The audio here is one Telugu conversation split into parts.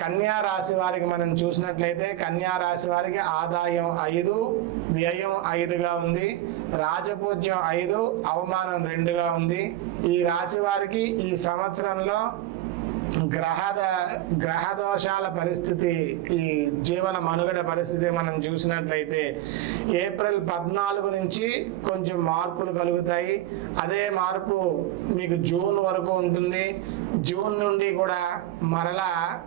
కన్యా రాశి వారికి మనం చూసినట్లయితే కన్యా రాశి వారికి ఆదాయం ఐదు వ్యయం ఐదుగా ఉంది రాజపూజ్యం ఐదు అవమానం రెండుగా ఉంది. ఈ రాశి వారికి ఈ సంవత్సరంలో గ్రహద గ్రహదోషాల పరిస్థితి ఈ జీవన మనుగడ పరిస్థితి మనం చూసినట్లయితే ఏప్రిల్ పద్నాలుగు నుంచి కొంచెం మార్పులు కలుగుతాయి. అదే మార్పు మీకు జూన్ వరకు ఉంటుంది. జూన్ నుండి కూడా మరలా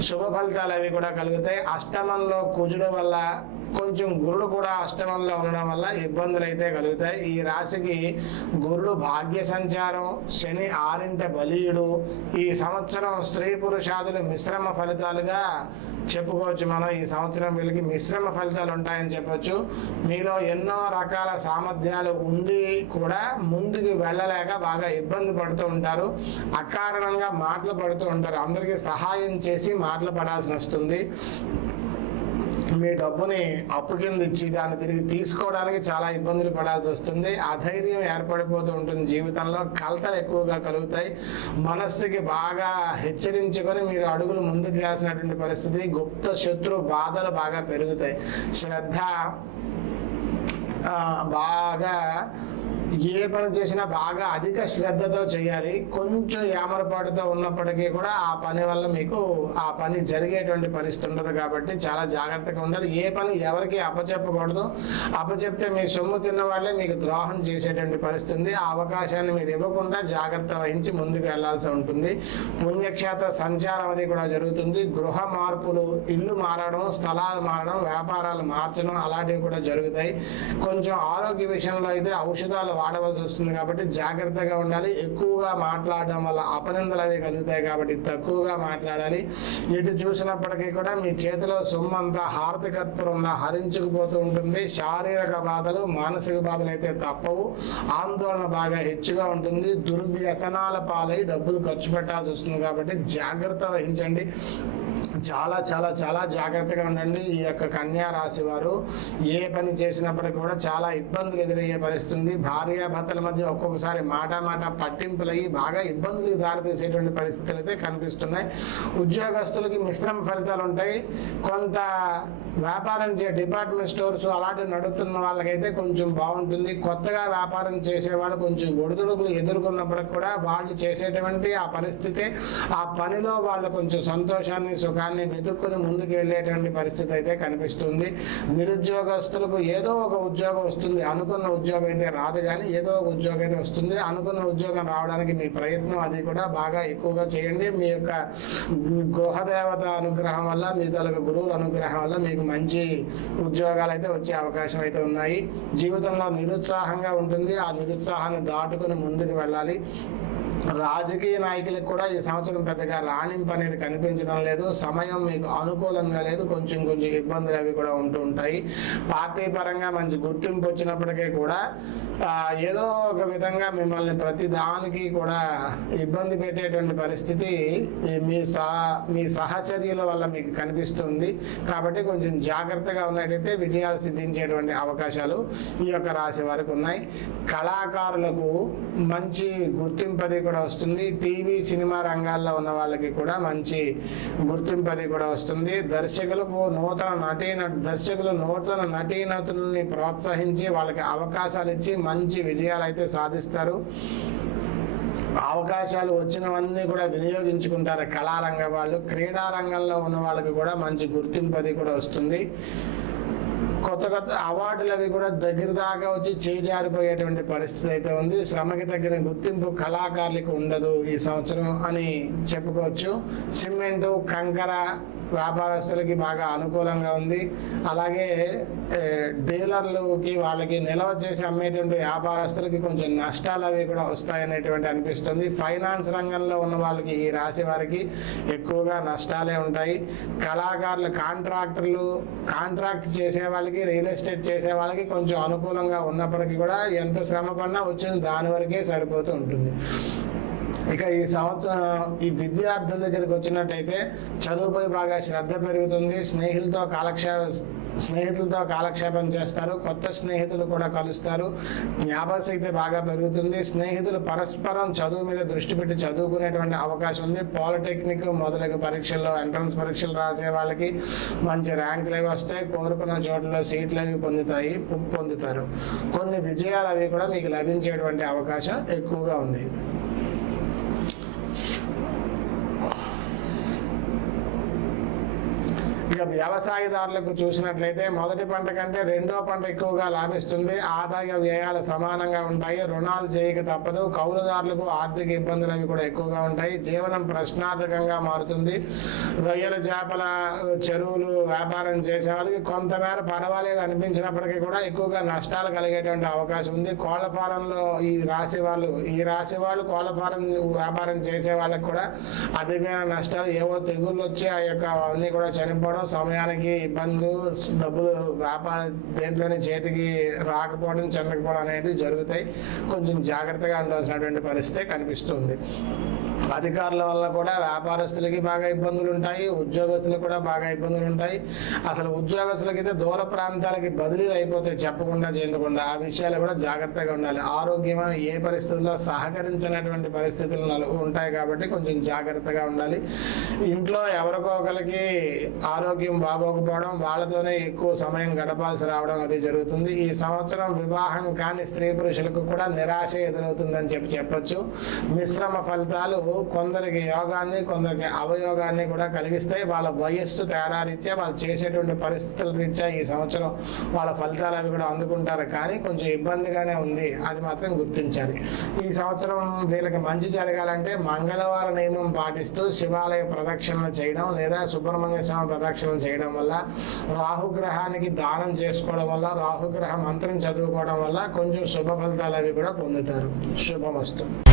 శుభ ఫలితాలు అవి కూడా కలుగుతాయి. అష్టమంలో కుజుడు వల్ల కొంచెం గురుడు కూడా అష్టమంలో ఉండడం వల్ల ఇబ్బందులు అయితే కలుగుతాయి. ఈ రాశికి గురుడు భాగ్య సంచారం శని ఆరింట బలీయుడు ఈ సంవత్సరం స్త్రీ పురుషాదులు మిశ్రమ ఫలితాలుగా చెప్పుకోవచ్చు మనం. ఈ సంవత్సరం వీళ్ళకి మిశ్రమ ఫలితాలు ఉంటాయని చెప్పొచ్చు. మీలో ఎన్నో రకాల సామర్థ్యాలు ఉండి కూడా ముందుకు వెళ్ళలేక బాగా ఇబ్బంది పడుతూ ఉంటారు. అకారణంగా మాటలు పడుతూ ఉంటారు. అందరికీ సహాయం చేసి మాటలు పడాల్సి వస్తుంది. మీ డబ్బుని అప్పు కింద ఇచ్చి దాన్ని తిరిగి తీసుకోవడానికి చాలా ఇబ్బందులు పడాల్సి వస్తుంది. అధైర్యం ఏర్పడిపోతూ ఉంటుంది జీవితంలో. కలతలు ఎక్కువగా కలుగుతాయి. మనస్సుకి బాగా హెచ్చరించుకొని మీరు అడుగులు ముందుకు వేయాల్సినటువంటి పరిస్థితి గుప్త శత్రు బాధలు బాగా పెరుగుతాయి. శ్రద్ధ బాగా ఏ పని చేసినా బాగా అధిక శ్రద్ధతో చేయాలి. కొంచెం ఏమరపాటుతో ఉన్నప్పటికీ కూడా ఆ పని వల్ల మీకు ఆ పని జరిగేటువంటి పరిస్థితి ఉండదు కాబట్టి చాలా జాగ్రత్తగా ఉండాలి. ఏ పని ఎవరికి అప్పచెప్పకూడదు. అప్పచెప్తే మీ సొమ్ము తిన్న వాళ్ళే మీకు ద్రోహం చేసేటువంటి పరిస్థితి ఉంది ఆ అవకాశాన్ని మీరు ఇవ్వకుండా జాగ్రత్త వహించి ముందుకు వెళ్ళాల్సి ఉంటుంది. పుణ్యక్షేత్ర సంచారం అది కూడా జరుగుతుంది. గృహ మార్పులు ఇల్లు మారడం స్థలాలు మారడం వ్యాపారాలు మార్చడం అలాంటివి కూడా జరుగుతాయి. కొంచెం ఆరోగ్య విషయంలో అయితే ఔషధాలు వాడవలసి వస్తుంది కాబట్టి జాగ్రత్తగా ఉండాలి. ఎక్కువగా మాట్లాడడం వల్ల అపనిందలు అవి కలుగుతాయి కాబట్టి తక్కువగా మాట్లాడాలి. ఎటు చూసినప్పటికీ కూడా మీ చేతిలో సొమ్మంతా హారతికత్వంగా హరించుకుపోతూ ఉంటుంది. శారీరక బాధలు మానసిక బాధలు అయితే తప్పవు. ఆందోళన బాగా హెచ్చుగా ఉంటుంది. దుర్వ్యసనాల పాలై డబ్బులు ఖర్చు పెట్టాల్సి వస్తుంది కాబట్టి జాగ్రత్త వహించండి. చాలా చాలా చాలా జాగ్రత్తగా ఉండండి. ఈ యొక్క కన్యా రాశి వారు ఏ పని చేసినప్పటికీ కూడా చాలా ఇబ్బందులు ఎదురయ్యే పరిస్థితి భార్యాభర్తల భర్తల మధ్య ఒక్కొక్కసారి మాట మాట పట్టింపులయ్యి బాగా ఇబ్బందులు దారితీసేటువంటి పరిస్థితులు అయితే కనిపిస్తున్నాయి. ఉద్యోగస్తులకి మిశ్రమ ఫలితాలు ఉంటాయి. కొంత వ్యాపారం చే డిపార్ట్మెంట్ స్టోర్స్ అలాంటివి నడుపుతున్న వాళ్ళకైతే కొంచెం బాగుంటుంది. కొత్తగా వ్యాపారం చేసేవాళ్ళు కొంచెం ఒడిదుడుకులు ఎదుర్కొన్నప్పటికి కూడా వాళ్ళు చేసేటువంటి ఆ పరిస్థితి ఆ పనిలో వాళ్ళు కొంచెం సంతోషాన్ని సుఖాన్ని వెతుక్కుని ముందుకు వెళ్ళేటువంటి పరిస్థితి అయితే కనిపిస్తుంది. నిరుద్యోగస్తులకు ఏదో ఒక ఉద్యోగం వస్తుంది. అనుకున్న ఉద్యోగం అయితే రాదు కానీ ఏదో ఒక ఉద్యోగం అయితే వస్తుంది. అనుకున్న ఉద్యోగం రావడానికి మీ ప్రయత్నం అది కూడా బాగా ఎక్కువగా చేయండి. మీ యొక్క గృహదేవత అనుగ్రహం వల్ల మీ తలకు గురువుల అనుగ్రహం వల్ల మీకు మంచి ఉద్యోగాలు అయితే వచ్చే అవకాశం అయితే ఉన్నాయి. జీవితంలో నిరుత్సాహంగా ఉంటుంది. ఆ నిరుత్సాహాన్ని దాటుకుని ముందుకు వెళ్ళాలి. రాజకీయ నాయకులకు కూడా ఈ సంవత్సరం పెద్దగా రాణింపు అనేది కనిపించడం లేదు. సమయం మీకు అనుకూలంగా లేదు. కొంచెం కొంచెం ఇబ్బందులు అవి కూడా ఉంటూ ఉంటాయి. పార్టీ పరంగా మంచి గుర్తింపు వచ్చినప్పటికీ కూడా ఏదో ఒక విధంగా మిమ్మల్ని ప్రతి దానికి కూడా ఇబ్బంది పెట్టేటువంటి పరిస్థితి మీ సహ మీ సహచర్యల వల్ల మీకు కనిపిస్తుంది. కాబట్టి కొంచెం జాగ్రత్తగా ఉన్నట్టయితే విజయాలు సిద్ధించేటువంటి అవకాశాలు ఈ యొక్క రాశి వారికి ఉన్నాయి. కళాకారులకు మంచి గుర్తింపు అది కూడా వస్తుంది. టీవీ సినిమా రంగాల్లో ఉన్న వాళ్ళకి కూడా మంచి గుర్తింపు అది కూడా వస్తుంది. దర్శకులకు నూతన నటీ దర్శకులు నూతన నటీనటుల్ని ప్రోత్సహించి వాళ్ళకి అవకాశాలు ఇచ్చి మంచి విజయాలు అయితే సాధిస్తారు. అవకాశాలు వచ్చినవన్నీ కూడా వినియోగించుకుంటారు కళారంగ వాళ్ళు. క్రీడా రంగంలో ఉన్న వాళ్ళకి కూడా మంచి గుర్తింపు అది కూడా వస్తుంది. కొత్త కొత్త అవార్డులు అవి కూడా దగ్గర దాకా వచ్చి చేజారిపోయేటువంటి పరిస్థితి అయితే ఉంది. శ్రమకి తగిన గుర్తింపు కళాకారులకు ఉండదు ఈ సంవత్సరం అని చెప్పుకోవచ్చు. సిమెంటు కంకర వ్యాపారస్తులకి బాగా అనుకూలంగా ఉంది. అలాగే డీలర్లకి వాళ్ళకి నిల్వ చేసి అమ్మేటువంటి వ్యాపారస్తులకి కొంచెం నష్టాలు అవి కూడా వస్తాయనేటువంటి అనిపిస్తుంది. ఫైనాన్స్ రంగంలో ఉన్న వాళ్ళకి ఈ రాశి వారికి ఎక్కువగా నష్టాలే ఉంటాయి. కళాకారులు కాంట్రాక్టర్లు కాంట్రాక్ట్ చేసే వాళ్ళకి రియల్ ఎస్టేట్ చేసే వాళ్ళకి కొంచెం అనుకూలంగా ఉన్నప్పటికీ కూడా ఎంత శ్రమ పడినా వచ్చిన దాని వరకే సరిపోతూ ఉంటుంది. ఇక ఈ సంవత్సరం ఈ విద్యార్థుల దగ్గరికి వచ్చినట్టయితే చదువుపై బాగా శ్రద్ధ పెరుగుతుంది. స్నేహితులతో కాలక్షేప స్నేహితులతో కాలక్షేపం చేస్తారు. కొత్త స్నేహితులు కూడా కలుస్తారు. జ్ఞాపకశక్తి బాగా పెరుగుతుంది. స్నేహితులు పరస్పరం చదువు మీద దృష్టి పెట్టి చదువుకునేటువంటి అవకాశం ఉంది. పాలిటెక్నిక్ మొదలగు పరీక్షల్లో ఎంట్రన్స్ పరీక్షలు రాసే వాళ్ళకి మంచి ర్యాంకులు అవి వస్తాయి. కోరుకున్న చోట్ల సీట్లు అవి పొందుతాయి పొందుతారు. కొన్ని విజయాలు అవి కూడా మీకు లభించేటువంటి అవకాశం ఎక్కువగా ఉంది. ఇక వ్యవసాయదారులకు చూసినట్లయితే మొదటి పంట కంటే రెండో పంట ఎక్కువగా లాభిస్తుంది. ఆదాయ వ్యయాలు సమానంగా ఉంటాయి. రుణాలు చేయక తప్పదు. కౌలుదారులకు ఆర్థిక ఇబ్బందులు అవి కూడా ఎక్కువగా ఉంటాయి. జీవనం ప్రశ్నార్థకంగా మారుతుంది. రొయ్యల చేపల చెరువులు వ్యాపారం చేసే వాళ్ళకి కొంతమేర పర్వాలేదు అనిపించినప్పటికీ కూడా ఎక్కువగా నష్టాలు కలిగేటువంటి అవకాశం ఉంది. కోళ్ళ ఫారంలో ఈ రాశి వాళ్ళు ఈ రాశి వాళ్ళు కోళ్ళ ఫారం వ్యాపారం చేసే వాళ్ళకి కూడా అధికమైన నష్టాలు ఏవో తెగుళ్ళు వచ్చి ఆ యొక్క అన్ని కూడా చనిపోవడం సమయానికి ఇబ్బందులు డబ్బులు వ్యాపార దేంట్లోని చేతికి రాకపోవడం చెందకపోవడం అనేవి జరుగుతాయి. కొంచెం జాగ్రత్తగా ఉండాల్సినటువంటి పరిస్థితి కనిపిస్తుంది. అధికారుల వల్ల కూడా వ్యాపారస్తులకి బాగా ఇబ్బందులు ఉంటాయి ఉద్యోగస్తులకు కూడా బాగా ఇబ్బందులు ఉంటాయి. అసలు ఉద్యోగస్తులకైతే దూర ప్రాంతాలకి బదిలీలు అయిపోతాయి చెప్పకుండా చేయకుండా ఆ విషయాలు కూడా జాగ్రత్తగా ఉండాలి. ఆరోగ్యం ఏ పరిస్థితుల్లో సహకరించినటువంటి పరిస్థితులు ఉంటాయి కాబట్టి కొంచెం జాగ్రత్తగా ఉండాలి. ఇంట్లో ఎవరికో ఒకరికి ఆరోగ్యం బాగోకపోవడం వాళ్ళతోనే ఎక్కువ సమయం గడపాల్సి రావడం అది జరుగుతుంది. ఈ సంవత్సరం వివాహం కాని స్త్రీ పురుషులకు కూడా నిరాశ ఎదురవుతుందని చెప్పి చెప్పొచ్చు. మిశ్రమ ఫలితాలు కొందరికి యోగాన్ని కొందరికి అవయోగాన్ని కూడా కలిగిస్తాయి. వాళ్ళ వయస్సు తేడా రీత్యా వాళ్ళు చేసేటువంటి పరిస్థితుల రీత్యా ఈ సంవత్సరం వాళ్ళ ఫలితాలు అవి కూడా అందుకుంటారు. కానీ కొంచెం ఇబ్బందిగానే ఉంది. అది మాత్రం గుర్తించాలి. ఈ సంవత్సరం వీళ్ళకి మంచి జరగాలంటే మంగళవార నియమం పాటిస్తూ శివాలయ ప్రదక్షిణలు చేయడం లేదా సుబ్రహ్మణ్య స్వామి ప్రదక్షిణలు చేయడం వల్ల రాహుగ్రహానికి దానం చేసుకోవడం వల్ల రాహుగ్రహ మంత్రం చదువుకోవడం వల్ల కొంచెం శుభ ఫలితాలు అవి కూడా పొందుతారు. శుభమస్తు.